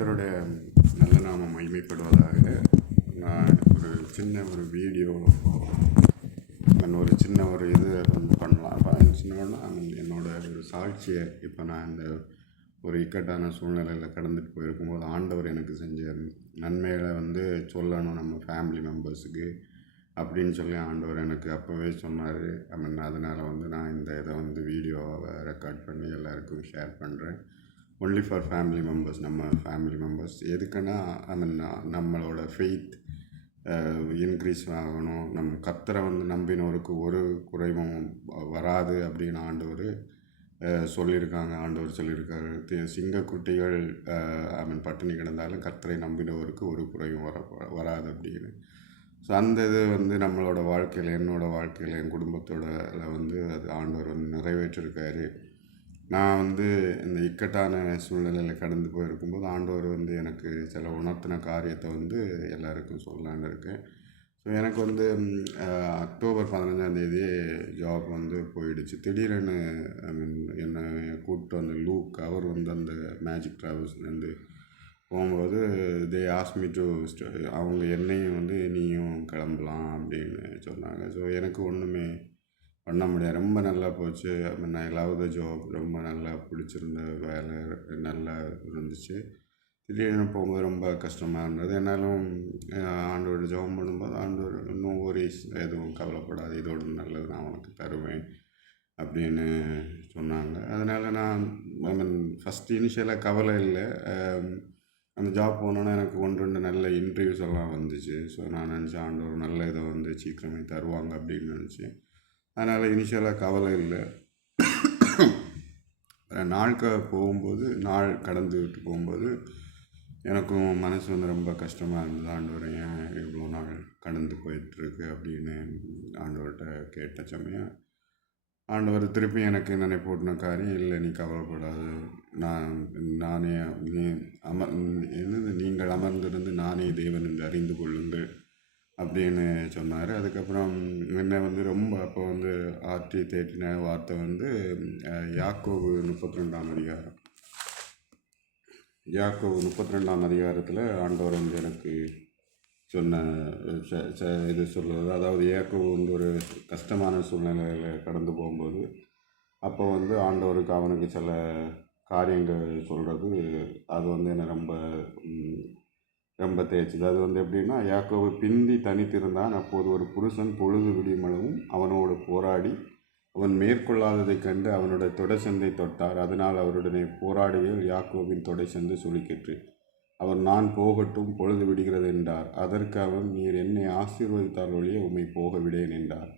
கர்த்தருடைய நல்ல நாமம் மகிமைப்படுவதாக. நான் ஒரு வீடியோ ஒரு சின்ன ஒரு இது வந்து பண்ணலாம். சின்னோன்னா என்னோட ஒரு சாட்சியை இப்போ நான் இந்த ஒரு இக்கட்டான சூழ்நிலையில் கடந்துட்டு போயிருக்கும்போது ஆண்டவர் எனக்கு செஞ்ச நன்மைகளை வந்து சொல்லணும் நம்ம ஃபேமிலி மெம்பர்ஸுக்கு அப்படின்னு சொல்லி ஆண்டவர் எனக்கு அப்போவே சொன்னார். அதனால் வந்து நான் இந்த இதை வந்து வீடியோவை ரெக்கார்ட் பண்ணி எல்லாருக்கும் ஷேர் பண்ணுறேன். ஒன்லி ஃபார் ஃபேமிலி மெம்பர்ஸ், நம்ம ஃபேமிலி மெம்பர்ஸ். எதுக்குன்னா நம்மளோட ஃபெய்த் இன்க்ரீஸ் ஆகணும். நம்ம கர்த்தரை வந்து நம்பினோருக்கு ஒரு குறைவும் வராது அப்படின்னு ஆண்டவர் சொல்லியிருக்காங்க. ஆண்டவர் சொல்லியிருக்காரு, சிங்கக்குட்டிகள் பட்டினி கிடந்தாலும் கர்த்தரை நம்பினவருக்கு ஒரு குறைவும் வராது அப்படின்னு. ஸோ அந்த இது வந்து நம்மளோட வாழ்க்கையில், என்னோடய வாழ்க்கையில், என் குடும்பத்தோட வந்து அது ஆண்டவர் வந்து நிறைவேற்றிருக்காரு. நான் வந்து இந்த இக்கட்டான சூழ்நிலையில் கடந்து போயிருக்கும்போது ஆண்டவர் வந்து எனக்கு சில உணர்த்தின காரியத்தை வந்து எல்லாருக்கும் சொல்லலான்னு இருக்கேன். ஸோ எனக்கு வந்து அக்டோபர் 15 ஜாப் வந்து போயிடுச்சு. திடீரென்னு என்னை கூப்பிட்டு வந்த லூக், அவர் வந்து அந்த மேஜிக் ட்ராவல்ஸ்லேருந்து போகும்போது தே ஆஸ்க் மீ டு அவங்க என்னையும் வந்து நீயும் கிளம்பலாம் அப்படின்னு சொன்னாங்க. ஸோ எனக்கு ஒன்றுமே பண்ண முடியாது. ரொம்ப நல்லா போச்சு. நான் இல்லாத ஜாப் ரொம்ப நல்லா பிடிச்சிருந்த வேலை நல்லா இருந்துச்சு. திடீர்னு போகும்போது ரொம்ப கஷ்டமாக இருந்தது. என்னாலும் ஆண்டோட ஜெபம் பண்ணும்போது ஆண்டவர் இன்னும் ஒரீஸ் எதுவும் கவலைப்படாது, இதோட நல்லது நான் உனக்கு தருவேன் அப்படின்னு சொன்னாங்க. அதனால் நான் ஃபஸ்ட்டு இனிஷியலாக கவலை இல்லை. அந்த ஜாப் போனோன்னே எனக்கு 1-2 நல்ல இன்டர்வியூஸ் எல்லாம் வந்துச்சு. ஸோ நான் நினச்சேன் ஆண்டவர் நல்ல இதை வந்து சீக்கிரமே தருவாங்க அப்படின்னு நினச்சேன். அதனால் இனிஷியலாக கவலை இல்லை. போகும்போது நாள் கடந்து விட்டு போகும்போது எனக்கும் மனசு வந்து ரொம்ப கஷ்டமாக இருந்தது. ஆண்டவர் ஏன் இவ்வளோ நாள் கடந்து போயிட்டுருக்கு அப்படின்னு ஆண்டவர்கிட்ட கேட்ட சமயம் ஆண்டவர் திருப்பி எனக்கு நினைப்பூட்டின காரியம், இல்லை நீ கவலைப்படாது, நானே நீங்கள் அமர்ந்திருந்து நானே தேவன் என்று அறிந்து கொள்ளுங்கள் அப்படின்னு சொன்னார். அதுக்கப்புறம் என்னை வந்து ரொம்ப அப்போ வந்து ஆற்றி தேற்றின வார்த்தை வந்து யாக்கோபு 32ஆம் அதிகாரம். யாக்கோபு 32ஆம் அதிகாரத்தில் ஆண்டவர் வந்து எனக்கு சொன்ன இது சொல்கிறது, அதாவது யாக்கோபு வந்து ஒரு கஷ்டமான சூழ்நிலையில் கடந்து போகும்போது அப்போ வந்து ஆண்டவருக்கு அவனுக்கு சில காரியங்கள் சொல்கிறது, அது வந்து என்னை ரொம்ப தேய்ச்சிது. அது வந்து எப்படின்னா, யாக்கோபு பிந்தி தனித்திருந்தான். அப்போது ஒரு புருஷன் பொழுது விடியுமளவும் அவனோடு போராடி அவன் மேற்கொள்ளாததைக் கண்டு அவனுடைய தொடைச்சந்தை தொட்டார். அதனால் அவருடனே போராடுகையில் யாக்கோபின் தொடைச்சந்து சுளுக்கிற்று. அவர் நான் போகட்டும், பொழுது விடுகிறது என்றார். அதற்கு அவன், நீர் என்னை ஆசீர்வதித்தால் ஒழிய உம்மை போக விடேன் என்றார்.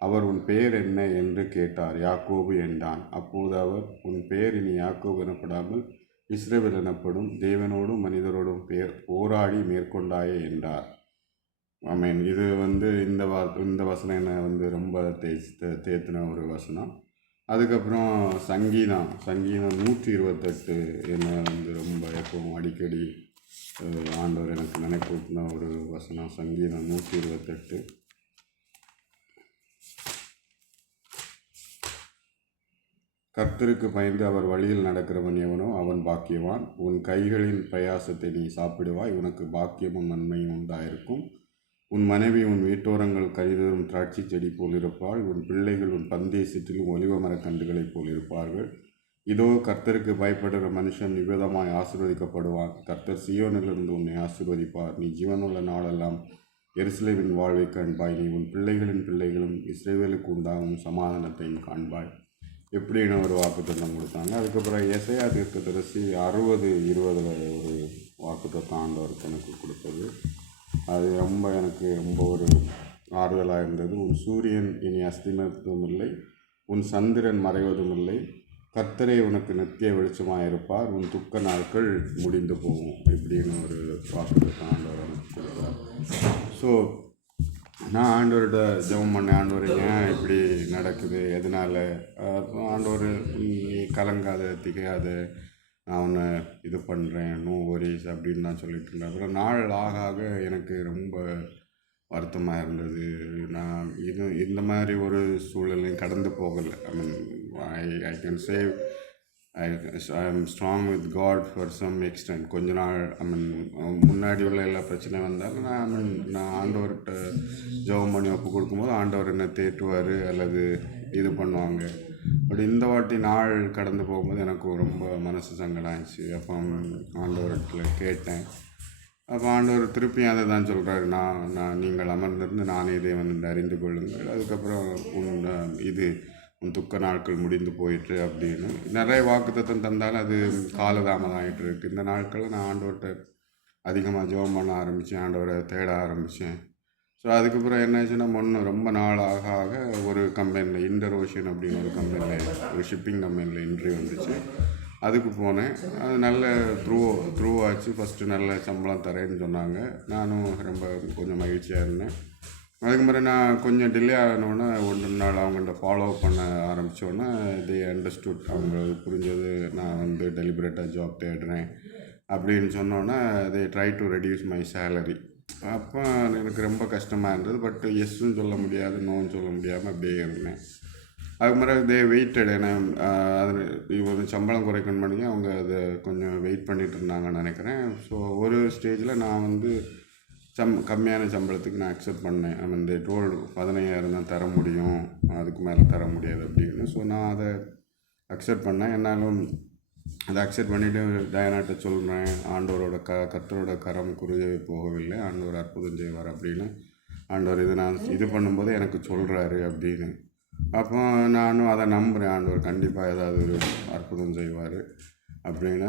அவர், உன் பெயர் என்ன என்று கேட்டார். யாக்கோபு என்றான். அப்போது அவர், உன் பெயர் இனி யாக்கோபு எனப்படாமல் இஸ்ரவேல் எனப்படும், தேவனோடும் மனிதரோடும் போராடி மேற்கொண்டாயே என்றார். ஆமேன். இது வந்து இந்த வசனம் என்னை வந்து ரொம்ப தேத்தின ஒரு வசனம். அதுக்கப்புறம் சங்கீதம் 128 என்னை வந்து ரொம்ப எப்பவும் அடிக்கடி ஆண்டவர் எனக்கு நினைப்பூட்டின ஒரு வசனம். சங்கீதம் 128. கர்த்தருக்கு பயந்து அவர் வழியில் நடக்கிறவன் எவனோ அவன் பாக்கியவான். உன் கைகளின் பிரயாசத்தை நீ சாப்பிடுவாய், உனக்கு பாக்கியமும் நன்மையும் உண்டாயிருக்கும். உன் மனைவி உன் வீட்டோரங்கள் கரிதரும் திராட்சை செடி போல் இருப்பாள். உன் பிள்ளைகள் உன் பந்தேசத்திலும் ஒலிவ மரக்கன்றுகளைப் போல் இருப்பார்கள். இதோ, கர்த்தருக்கு பயப்படுகிற மனுஷன் இவ்விதமாய் ஆசீர்வதிக்கப்படுவான். கர்த்தர் சீயோனிலிருந்து உன்னை ஆசீர்வதிப்பார். நீ ஜீவனுள்ள நாளெல்லாம் எருசலேமின் வாழ்வை காண்பாய். நீ உன் பிள்ளைகளின் பிள்ளைகளும் இஸ்ரவேலுக்கு உண்டாகும் சமாதானத்தையும் காண்பாய். எப்படின்னு ஒரு வாக்குத்தத்தம் கொடுத்தாங்க. அதுக்கப்புறம் எசையா தீர்க்கதரிசி 60:20 ஒரு வாக்குத்தத்தம் ஆண்டவருக்கு எனக்கு கொடுத்தது. அது எனக்கு ரொம்ப ஒரு ஆறுதலாக இருந்தது. உன் சூரியன் இனி அஸ்தமிப்பதும் இல்லை, உன் சந்திரன் மறைவதும் இல்லை. கர்த்தரே உனக்கு நித்திய வெளிச்சமாக இருப்பார். உன் துக்க நாட்கள் முடிந்து போகும். இப்படின்னு ஒரு வாக்குத்தத்தம் ஆண்டவர் எனக்கு கொடுத்தார். ஸோ நான் ஆண்டவர்கிட்ட ஜெபம் பண்ணேன், ஆண்டவர் ஏன் இப்படி நடக்குது, எதனால்? ஆண்டவர், நீ கலங்காத, திகையாத, நான் உன்னை இது பண்ணுறேன், நோ வரிஸ் அப்படின்னு நான் சொல்லிட்டு இருந்தேன். அப்புறம் நாள் ஆக எனக்கு ரொம்ப வருத்தமாக இருந்தது. நான் இந்த மாதிரி ஒரு சூழலையும் கடந்து போகலை. I can say I am strong with God for some extent. கொஞ்ச நாள் ஐ மீன் முன்னாடி உள்ள எல்லா பிரச்சனையும் வந்தாலும் நான் ஆண்டவர்கிட்ட ஜெபம் பண்ணி ஒப்பு கொடுக்கும்போது ஆண்டவர் என்னை தேற்றுவார் அல்லது இது பண்ணுவாங்க. பட் இந்த வாட்டி நாள் கடந்து போகும்போது எனக்கு ரொம்ப மனசு சங்கடம் ஆயிடுச்சு. அப்போ ஆண்டவர்கிட்ட கேட்டேன். அப்போ ஆண்டவர் திருப்பி அதை தான் சொல்கிறாரு, நான் நீங்கள் அமர்ந்திருந்து நானே இதை வந்து அறிந்து கொள்ளுங்கள், அதுக்கப்புறம் உன் துக்க நாட்கள் முடிந்து போயிட்டு அப்படின்னு நிறைய வாக்குத்தத்தம் தந்தாலும் அது காலதாமதம் ஆகிட்டு இருக்குது. இந்த நாட்களில் நான் ஆண்டவர்கிட்ட அதிகமாக ஜெபம் பண்ண ஆரம்பித்தேன், ஆண்டவரை தேட ஆரம்பித்தேன். ஸோ அதுக்கப்புறம் என்னாச்சுன்னா ரொம்ப நாள் ஆக ஆக ஒரு கம்பெனியில் இண்டர் ஓஷன் அப்படின்னு ஒரு கம்பெனியில், ஒரு ஷிப்பிங் கம்பெனியில் இன்டர்வியூ வந்துச்சு. அதுக்கு போனேன். அது நல்ல த்ரூ ஆச்சு. ஃபஸ்ட்டு நல்ல சம்பளம் தரேன்னு சொன்னாங்க. நானும் ரொம்ப கொஞ்சம் மகிழ்ச்சியாக இருந்தேன். அதுக்கு முறை நான் கொஞ்சம் டிலே ஆனோன்னே 1 நாள் அவங்கள்ட்ட ஃபாலோ பண்ண ஆரம்பித்தோன்னே தே அண்டர்ஸ்டுட். அவங்களுக்கு புரிஞ்சது நான் வந்து டெலிபரேட்டாக ஜாப் தேடுறேன் அப்படின்னு சொன்னோன்னே they try to reduce my salary. அப்போ எனக்கு ரொம்ப கஷ்டமாக இருந்தது. பட் எஸ்ஸும் சொல்ல முடியாது, நோன்னு சொல்ல முடியாமல் அப்படியே இருந்தேன். அதுக்கு முறை தே வெயிட்டட். ஏன்னா அது இவங்க சம்பளம் குறைக்கணும் பண்ணி அவங்க அதை கொஞ்சம் வெயிட் பண்ணிகிட்டு இருந்தாங்கன்னு நினைக்கிறேன். ஸோ ஒரு ஸ்டேஜில் நான் வந்து கம்மியான சம்பளத்துக்கு நான் அக்செப்ட் பண்ணேன். ஐ மீன் தே டோல்டு 15,000 தான் தர முடியும், அதுக்கு மேலே தர முடியாது அப்படின்னு. ஸோ நான் அதை அக்செப்ட் பண்ணேன். என்னாலும் அதை அக்செப்ட் பண்ணிவிட்டு டயனாட்ட சொல்கிறேன், ஆண்டவரோட கர்த்தரோட கரம் குறுகே போகவில்லை, ஆண்டவர் அற்புதம் செய்வார் அப்படின்னு. ஆண்டவர் நான் இது பண்ணும்போது எனக்கு சொல்கிறாரு அப்படின்னு. அப்போ நானும் அதை நம்புகிறேன், ஆண்டவர் கண்டிப்பாக ஏதாவது ஒரு அற்புதம் செய்வார் அப்படின்னு.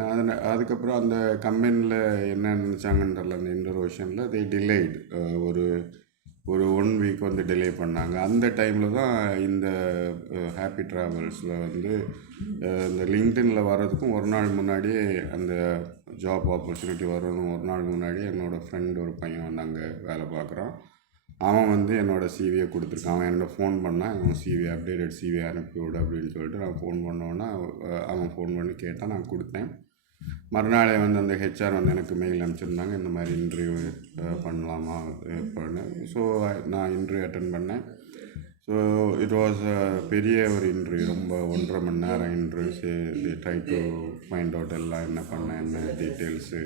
அதுக்கப்புறம் அந்த கம்பெனியில் என்ன நினச்சாங்கன்னு தெரில, அந்த இன்டர்வியூஷனில் தே டிலேட் ஒரு 1 வீக் வந்து டிலே பண்ணாங்க. அந்த டைமில் தான் இந்த ஹாப்பி ட்ராவல்ஸில் வந்து இந்த லிங்க்டினில் வர்றதுக்கும் ஒரு நாள் முன்னாடியே, அந்த ஜாப் ஆப்பர்ச்சுனிட்டி வர்றதும் ஒரு நாள் முன்னாடியே என்னோடய ஃப்ரெண்ட் ஒரு பையன் வந்து அங்கே வேலை பார்க்குறான். அவன் வந்து என்னோடய சிவியை கொடுத்துருக்கான். அவன் என்னோட ஃபோன் பண்ணால் அவன் அப்டேட்டட் சிவி அனுப்பிவிடு அப்படின்னு சொல்லிட்டு நான் ஃபோன் பண்ணோன்னா அவன் ஃபோன் பண்ணி கேட்டான், நான் கொடுத்தேன். மறுநாளே வந்து அந்த ஹெச்ஆர் வந்து எனக்கு மெயில் அனுப்பிச்சிருந்தாங்க, இந்த மாதிரி இன்டர்வியூ பண்ணலாமா எப்போன்னு. ஸோ நான் இன்டர்வியூ அட்டன் பண்ணேன். ஸோ இட் வாஸ் பெரிய ஒரு இன்டர்வியூ, ரொம்ப 1.5 மணி நேரம் interview. Try to find out எல்லாம் என்ன பண்ணேன், என்ன டீட்டெயில்ஸு.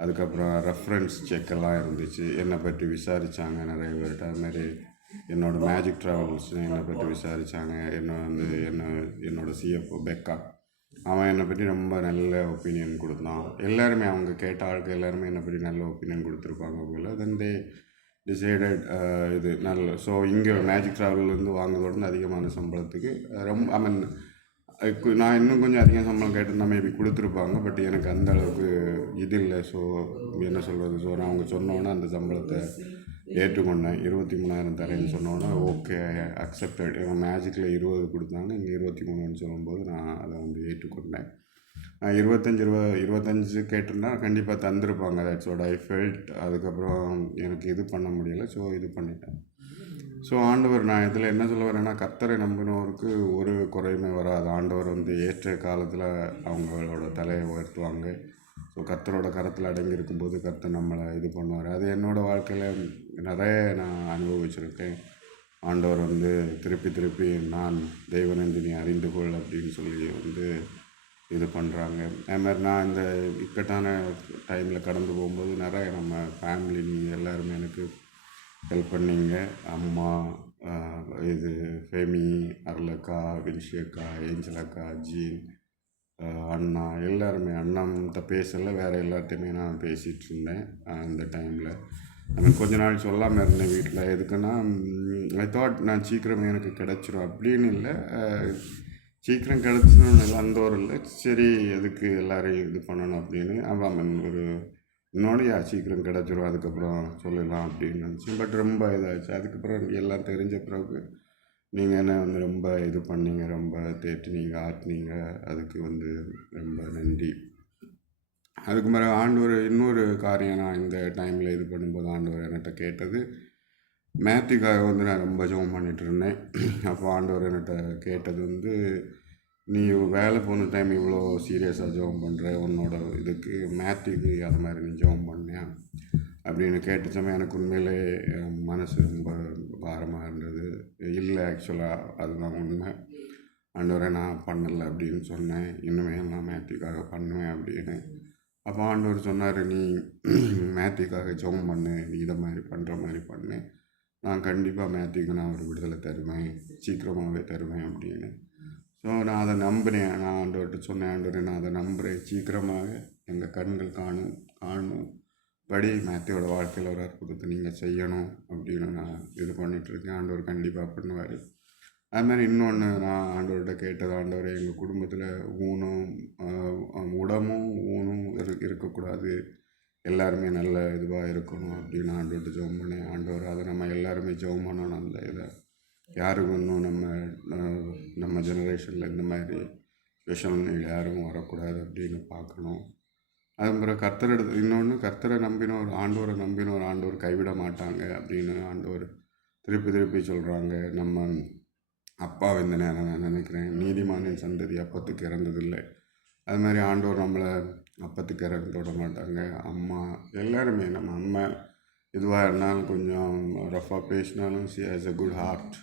அதுக்கப்புறம் ரெஃபரன்ஸ் செக்கெல்லாம் இருந்துச்சு, என்னை பற்றி விசாரித்தாங்க நிறைய பேர்கிட்ட. அதுமாரி என்னோடய மேஜிக் ட்ராவல்ஸ் என்னை பற்றி விசாரித்தாங்க. என்னோடய சிஎஃப்ஓ பெக்கா, அவன் என்னை பற்றி ரொம்ப நல்ல ஒப்பீனியன் கொடுத்தான். எல்லாருமே அவங்க கேட்ட ஆளுக்கு எல்லாருமே என்னை பற்றி நல்ல ஒப்பீனியன் கொடுத்துருப்பாங்க போல். தென் தே டிசைடட் இது நல்ல. ஸோ இங்கே மேஜிக் ட்ராவல்லேருந்து வாங்குறதோட அதிகமான சம்பளத்துக்கு ஐ மீன் நான் இன்னும் கொஞ்சம் அதிகம் சம்பளம் கேட்டிருந்தா மேபி கொடுத்துருப்பாங்க. பட் எனக்கு அந்த அளவுக்கு இது இல்லை. ஸோ என்ன சொல்கிறது, ஸோ நான் அவங்க சொன்னோன்னே அந்த சம்பளத்தை ஏற்றுக்கொண்டேன். 23,000 தரேன்னு சொன்னோன்னே ஓகே அக்செப்டட். இவன் மேஜிக்கில் 20 கொடுத்தாங்க, இங்கே 23ன்னு சொல்லும்போது நான் அதை வந்து ஏற்றுக்கொண்டேன். 25 கேட்டிருந்தா கண்டிப்பாக தந்திருப்பாங்க. That's what I felt. அதுக்கப்புறம் எனக்கு இது பண்ண முடியலை, ஸோ இது பண்ணிட்டேன். ஸோ ஆண்டவர், நான் இதில் என்ன சொல்ல வரேன்னா, கர்த்தரை நம்பினவருக்கு ஒரு குறையுமே வராது. ஆண்டவர் வந்து ஏற்ற காலத்தில் அவங்களோட தலையை உயர்த்துவாங்க. ஸோ கர்த்தரோட கரத்தில் அடங்கி இருக்கும்போது கர்த்தர் நம்மளை இது பண்ணுவார். அது என்னோடய வாழ்க்கையில் நிறைய நான் அனுபவிச்சிருக்கேன். ஆண்டவர் வந்து திருப்பி நான் தெய்வநந்தினி அறிந்து கொள் அப்படின்னு சொல்லி வந்து இது பண்ணுறாங்க. அதுமாதிரி நான் இந்த இக்கட்டான டைமில் கடந்து போகும்போது நிறைய நம்ம ஃபேமிலி நீங்கள் எல்லாருமே எனக்கு ஹெல்ப் பண்ணிங்க. அம்மா, இது ஃபெமி, அருளக்கா, வின்ஷியக்கா, ஏஞ்சலக்கா, ஜீன், அண்ணா, எல்லாருமே. அண்ணாட்ட பேசலை, வேறு எல்லாத்தையுமே நான் பேசிகிட்டு இருந்தேன் அந்த டைமில். நான் கொஞ்ச நாள் சொல்லாமல் இருந்தேன் வீட்டில். எதுக்குன்னா ஐ தாட் நான் சீக்கிரமே எனக்கு கிடச்சிரும் அப்படின்னு இல்லை, சீக்கிரம் கிடச்சிடணும் அந்த ஒரு இல்லை, சரி எதுக்கு எல்லோரையும் இது பண்ணணும் அப்படின்னு. அவன் ஒரு இன்னொன்று சீக்கிரம் கிடச்சிரும் அதுக்கப்புறம் சொல்லலாம் அப்படின்னு நினச்சேன். பட் ரொம்ப இதாகிடுச்சு. அதுக்கப்புறம் எல்லாம் தெரிஞ்ச பிறகு நீங்கள் என்ன வந்து ரொம்ப இது பண்ணீங்க, ரொம்ப தேட்டினீங்க, ஆட்டினீங்க, அதுக்கு வந்து ரொம்ப நன்றி. அதுக்கு மேலே ஆண்டவர் இன்னொரு காரியம் நான் இந்த டைமில் இது பண்ணும்போது ஆண்டவர் என்கிட்ட கேட்டது, மேத்யூக்காக வந்து நான் ரொம்ப ஜெபம் பண்ணிகிட்டு இருந்தேன். அப்போ ஆண்டவர் என்கிட்ட கேட்டது வந்து, நீ வேலை போன டைம் இவ்வளோ சீரியஸாக ஜெபம் பண்ணுற, உன்னோட இதுக்கு மேத்யூக்கு அது மாதிரி நீ ஜெபம் பண்ணியா அப்படின்னு கேட்ட சமயம் எனக்கு உண்மையிலே மனசு ரொம்ப பாரமாக இருந்தது. இல்லை, ஆக்சுவலாக அதுதான் உண்மை. ஆண்டவரே நான் பண்ணலை அப்படின்னு சொன்னேன், இனிமே நான் மேத்யூக்காக பண்ணுவேன் அப்படின்னு. அப்போ ஆண்டவர் சொன்னார், நீ மேத்யூக்காக ஜெபம் பண்ணு, நீ இதை மாதிரி பண்ணுற மாதிரி பண்ணு, நான் கண்டிப்பாக மேத்யூக்கு நான் ஒரு விடுதலை தருவேன், சீக்கிரமாகவே தருவேன் அப்படின்னு. ஸோ நான் அதை நம்புகிறேன். நான் ஆண்டவர்கிட்ட சொன்னேன், ஆண்டவரே நான் அதை நம்புகிறேன், சீக்கிரமாக எங்கள் கண்கள் காணும் படி மேத்யூவோட வாழ்க்கையில் ஒரு அற்புதத்தை நீங்கள் செய்யணும் அப்படின்னு நான் இது பண்ணிகிட்ருக்கேன். ஆண்டவர் கண்டிப்பாக பண்ணுவார். அது மாதிரி இன்னொன்று நான் ஆண்டவர்கிட்ட கேட்டது, ஆண்டவரே எங்கள் குடும்பத்தில் உடமும் ஊனும் இருக்கக்கூடாது, எல்லாருமே நல்ல இதுவாக இருக்கணும் அப்படின்னு ஆண்டவர்கிட்ட ஜெபம் பண்ணேன். ஆண்டவர் அதை நம்ம எல்லாருமே ஜெபம் பண்ணணும். அந்த இதை யாருக்கும் இன்னும் நம்ம ஜெனரேஷனில் இந்த மாதிரி ஸ்பெஷல் யாரும் வரக்கூடாது அப்படின்னு பார்க்கணும். அதுக்கப்புறம் கர்த்தரை நம்பினோர், ஆண்டவர் கைவிட மாட்டாங்க அப்படின்னு ஆண்டவர் திருப்பி சொல்கிறாங்க. நம்ம அப்பாவை இந்த நேரம் நான் நினைக்கிறேன், நீதிமானின் சந்ததி அப்பத்துக்கு இறந்ததில்லை. அது மாதிரி ஆண்டவர் நம்மளை அப்பத்துக்கு இறந்து விட மாட்டாங்க. அம்மா எல்லாருமே, நம்ம அம்மா இதுவாக இருந்தாலும் கொஞ்சம் ரஃபாக பேசினாலும் she has a good heart.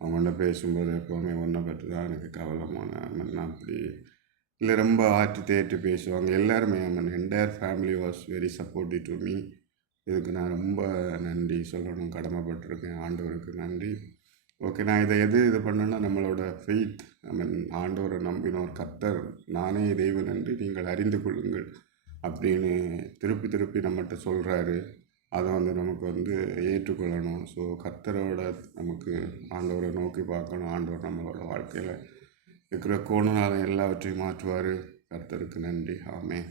அவங்கள்ட்ட பேசும்போது எப்போவுமே ஒன்றை பற்றி தான் எனக்கு கவலைமான நான் அப்படி இல்லை, ரொம்ப ஆற்றி தேற்றி பேசுவாங்க எல்லாருமே. Entire family was very supportive to me. இதுக்கு நான் ரொம்ப நன்றி சொல்லணும், கடமைப்பட்டிருக்கேன். ஆண்டவருக்கு நன்றி. ஓகே, நான் இது பண்ணேன்னா நம்மளோட ஃபெய்த், ஆண்டவரை நம்பினோர் கர்த்தர் நானே தெய்வம் என்று நீங்கள் அறிந்து கொள்ளுங்கள் அப்படின்னு திருப்பி நம்மகிட்ட சொல்கிறாரு. அதை நமக்கு ஏற்றுக்கொள்ளணும். ஸோ கர்த்தரோட நமக்கு ஆண்டவரை நோக்கி பார்க்கணும். ஆண்டவர் நம்மளோட வாழ்க்கையில் இருக்கிற கோணலால் எல்லாவற்றையும் மாற்றுவார். கர்த்தருக்கு நன்றி. ஆமென்.